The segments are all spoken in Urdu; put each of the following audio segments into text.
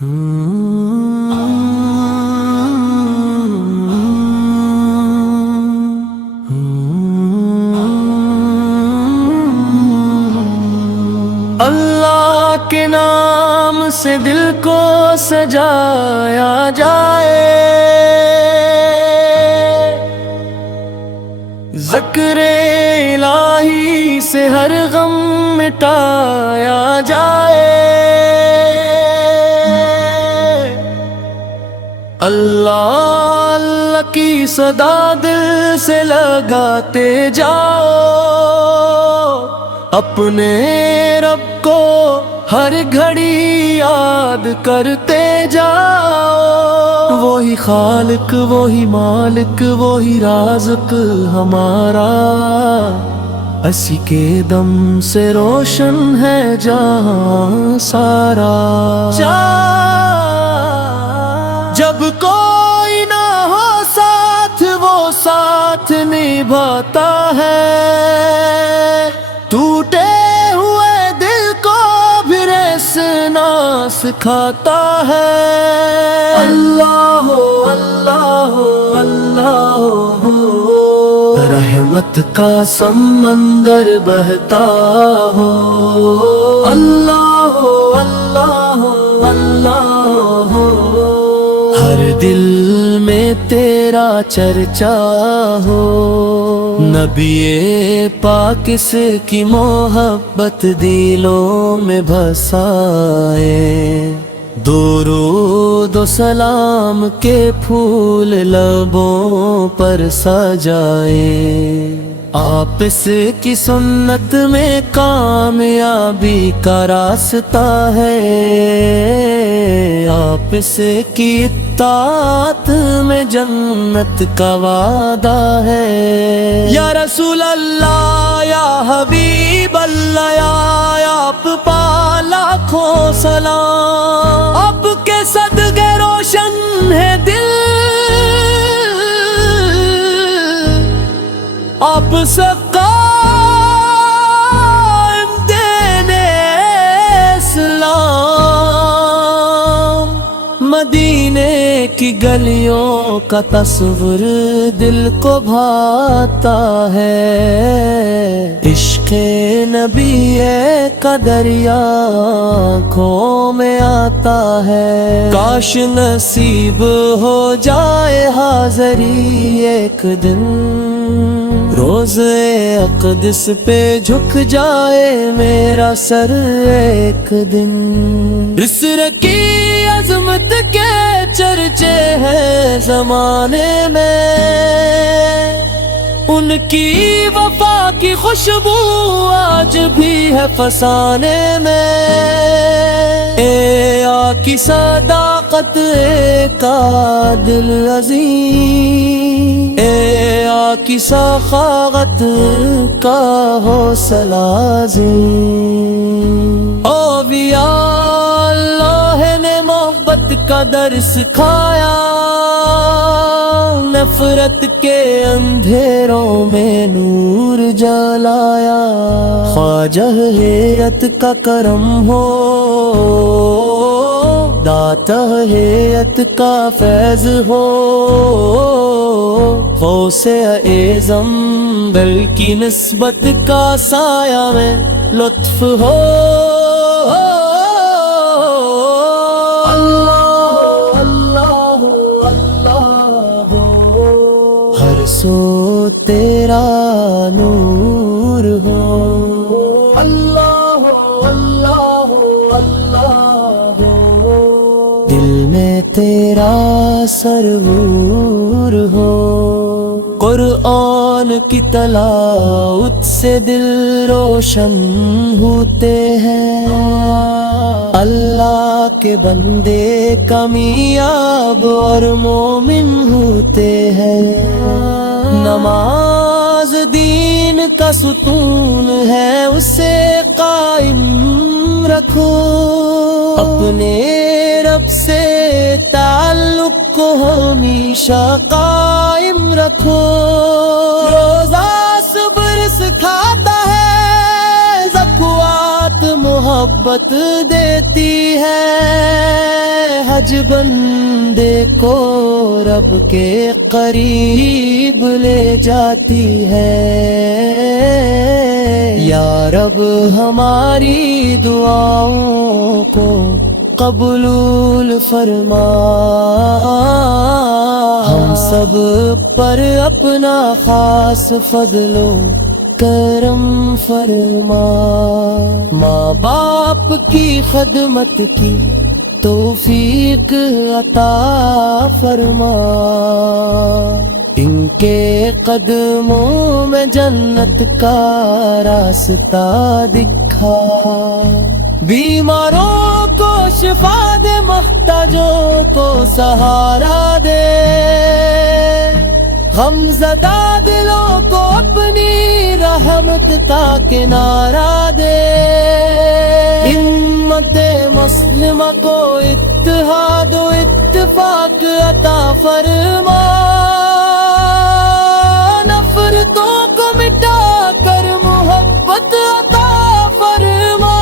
اللہ کے نام سے دل کو سجایا جائے، ذکر الہی سے ہر غم مٹایا جائے، اللہ اللہ کی صدا دل سے لگاتے جاؤ، اپنے رب کو ہر گھڑی یاد کرتے جاؤ، وہی خالق وہی مالک وہی رازق ہمارا، اسی کے دم سے روشن ہے جہاں سارا، جب کوئی نہ ہو ساتھ وہ ساتھ نبھاتا ہے، ٹوٹے ہوئے دل کو بھی رسنا سکھاتا ہے، اللہ ہو اللہ ہو اللہ ہو، رحمت کا سمندر بہتا ہو، اللہ ہو اللہ ہو اللہ ہو، ہر دل میں تیرا چرچا ہو، نبی پاک اس کی محبت دلوں میں بسائے، درود و سلام کے پھول لبوں پر سجائے، آپ اس کی سنت میں کامیابی کا راستہ ہے، آپ اس کی اطاعت میں جنت کا وعدہ ہے، یا رسول اللہ یا حبیب اللہ یا آپ پا لاکھوں سلام، آپ کے صدقے روشن ہے دل، آپ سے قائم دین اسلام، مدینے کی گلیوں کا تصور دل کو بھاتا ہے، عشق نبی کا دریا آنکھوں میں آتا ہے، کاش نصیب ہو جائے حاضری ایک دن، روز اقدس پہ جھک جائے میرا سر ایک دن، رسر کی عظمت کے چرچے ہیں زمانے میں، ان کی وفا کی خوشبو آج بھی ہے فسانے میں، اے آقی صداقت ایک عادل عظیم، اے آقی سخاوت کا حوصلہ عظیم، اولیاء اللہ نے محبت کا درس کھایا، نفرت کے اندھیروں میں نور جلایا، خواجہ ہیئت کا کرم ہو، داتا ہیئت کا فیض ہو، غوث اعظم بل کی نسبت کا سایہ میں لطف ہو، سو تیرا نور ہو، اللہ ہو اللہ ہو اللہ ہو، دل میں تیرا سرور ہو، قرآن کی تلاوت سے دل روشن ہوتے ہیں، اللہ کے بندے کامیاب اور مومن ہوتے ہیں، نماز دین کا ستون ہے اسے قائم رکھو، اپنے رب سے تعلق کو ہمیشہ قائم رکھو، روزہ صبر سکھاتا ہے، زکوٰۃ محبت دیتی ہے، آج بندے کو رب کے قریب لے جاتی ہے۔ یا رب ہماری دعاؤں کو قبول فرما، ہم سب پر اپنا خاص فضل و کرم فرما۔ ماں باپ کی خدمت کی توفیق عطا فرما، ان کے قدموں میں جنت کا راستہ دکھا۔ بیماروں کو شفا دے، محتاجوں کو سہارا دے، غمزدہ دلوں کو اپنی رحمت کا کنارہ دے۔ امت مسلمہ کو اتحاد و اتفاق عطا فرما، نفرتوں کو مٹا کر محبت عطا فرما۔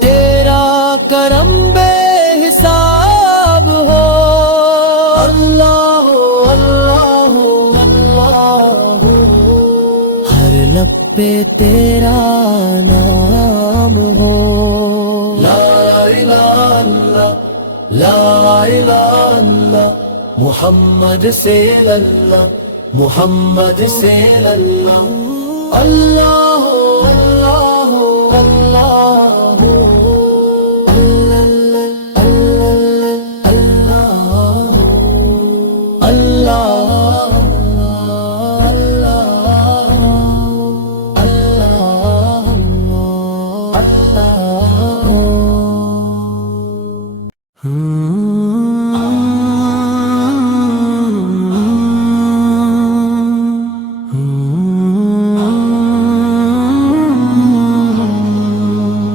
تیرا کرم بے حساب ہو، اللہ اللہ اللہ، ہر لب پہ تیرا نام ہو۔ لا الہ الا لا الہ الا محمد سے اللہ، محمد سے اللہ، اللہ اللہ اللہ،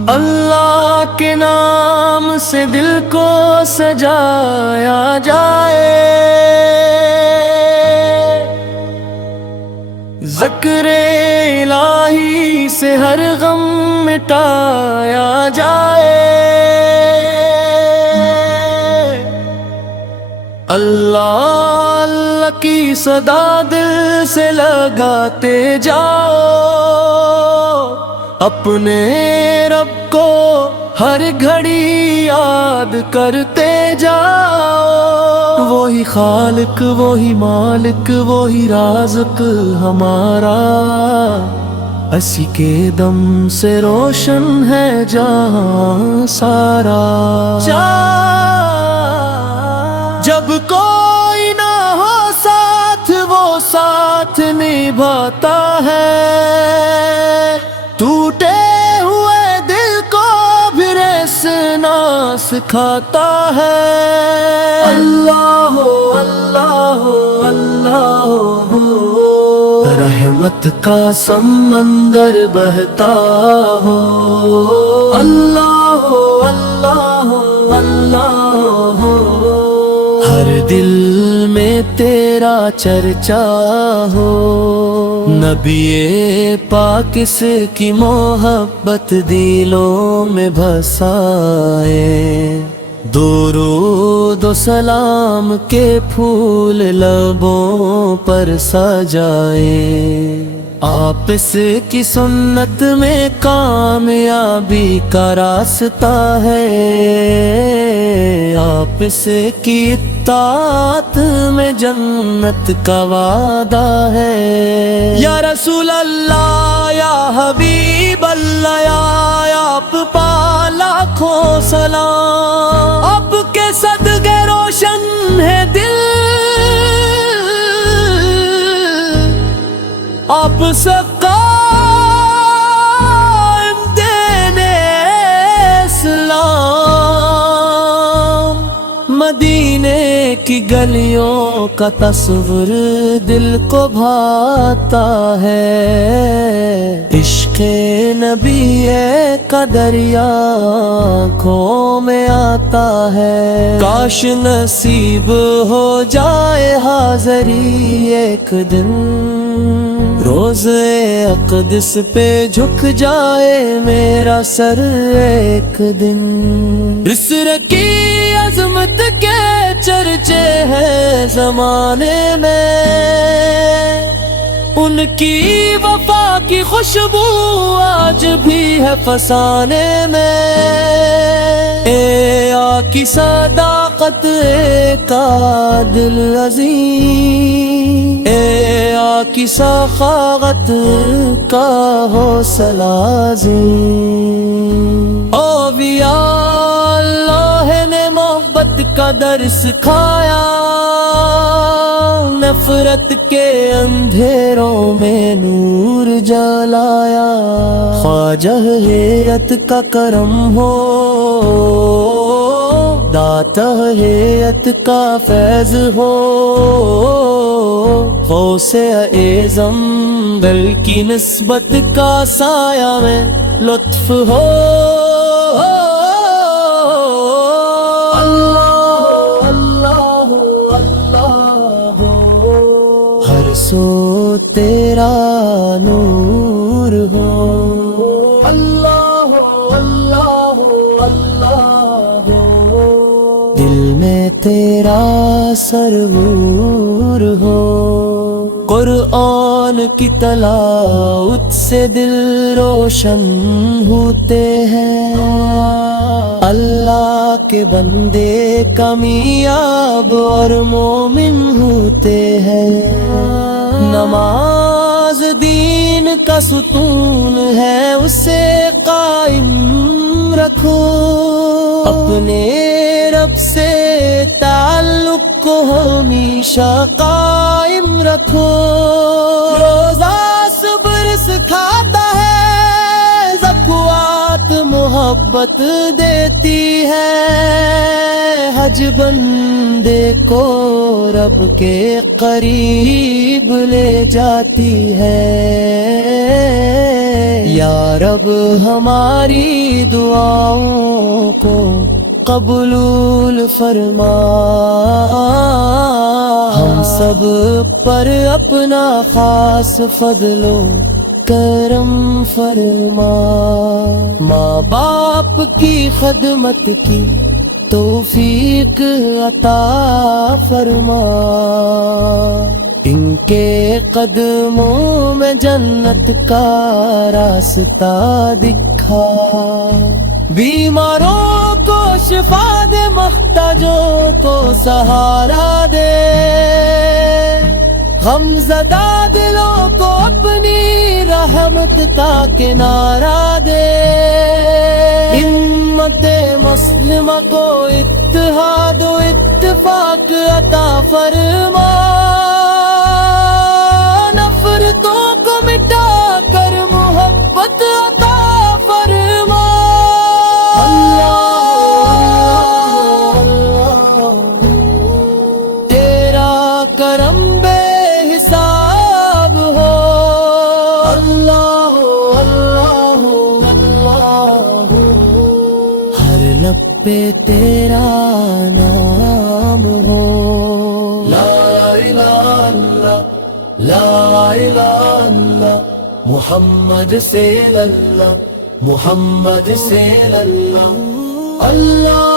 اللہ کے نام سے دل کو سجایا جائے، ذکر الہی سے ہر غم مٹایا جائے۔ اللہ اللہ کی صدا دل سے لگاتے جاؤ، اپنے رب کو ہر گھڑی یاد کرتے جاؤ۔ وہی خالق، وہی مالک، وہی رازق ہمارا، اسی کے دم سے روشن ہے جہاں سارا۔ جب کوئی نہ ہو ساتھ، وہ ساتھ نبھاتا ہے، ٹوٹے ہوئے دل کو بھی رسنا سکھاتا ہے۔ اللہ اللہ اللہ، رحمت کا سمندر بہتا ہو، اللہ اللہ اللہ، ہر دل میں تیرا چرچا ہو۔ نبی پاک اس کی محبت دلوں میں بسائے، درود و سلام کے پھول لبوں پر سجائے۔ آپ اس کی سنت میں کامیابی کا راستہ ہے، آپ اس کی اطاعت میں جنت کا وعدہ ہے۔ یا رسول اللہ، یا حبیب اللہ، یا آپ پا لاکھوں سلام، آپ کے صدقے روشن ہے دل، آپ سے قائم دینے اسلام۔ مدینے کی گلیوں کا تصور دل کو بھاتا ہے، عشق نبی کا دریا آنکھوں میں آتا ہے۔ کاش نصیب ہو جائے حاضری ایک دن، روز اقدس پہ جھک جائے میرا سر ایک دن۔ اسر کی عظمت کے چرچے ہیں زمانے میں، ان کی وفا کی خوشبو آج بھی ہے فسانے میں۔ اے آقی صداقت ایک عادل عظیم، اے آقی سخاوت کا حوصلہ عظیم۔ اولیاء اللہ نے محبت کا درس کھایا، نفرت کے اندھیروں میں نور جلایا۔ خواجہ ہیئت کا کرم ہو، داتا ہیئت کا فیض ہو، غوث اعظم بل کی نسبت کا سایہ میں لطف ہو۔ ہر سو تیرا نور ہو، اللہ اللہ اللہ، دل میں تیرا سرور ہو۔ قرآن کی تلاوت سے دل روشن ہوتے ہیں، اللہ کے بندے کامیاب اور مومن ہوتے ہیں۔ نماز دین کا ستون ہے، اسے قائم رکھو، اپنے رب سے تعلق کو ہمیشہ قائم رکھو۔ روزہ صبر سکھاتا ہے، زکوٰۃ محبت دیتی ہے، حج بندے کو رب کے قریب لے جاتی ہے۔ یا رب ہماری دعاؤں کو قبول فرما، ہم سب پر اپنا خاص فضل و کرم فرما۔ ماں باپ کی خدمت کی توفیق عطا فرما، ان کے قدموں میں جنت کا راستہ دکھا۔ بیماروں کو شفا دے، محتاجوں کو سہارا دے، غمزدہ دلوں کو اپنی رحمت کا کنارہ دے۔ امت مسلمہ کو اتحاد و اتفاق عطا فرما، نفرتوں کو مٹا کر محبت عطا فرما۔ تیرا کرم بے حساب ہو، اللہ اللہ اللہ، ہر لب پہ تیرا نام ہو۔ لا الہ الا اللہ، لا الہ الا اللہ، محمد سے اللہ، محمد سے اللہ، اللہ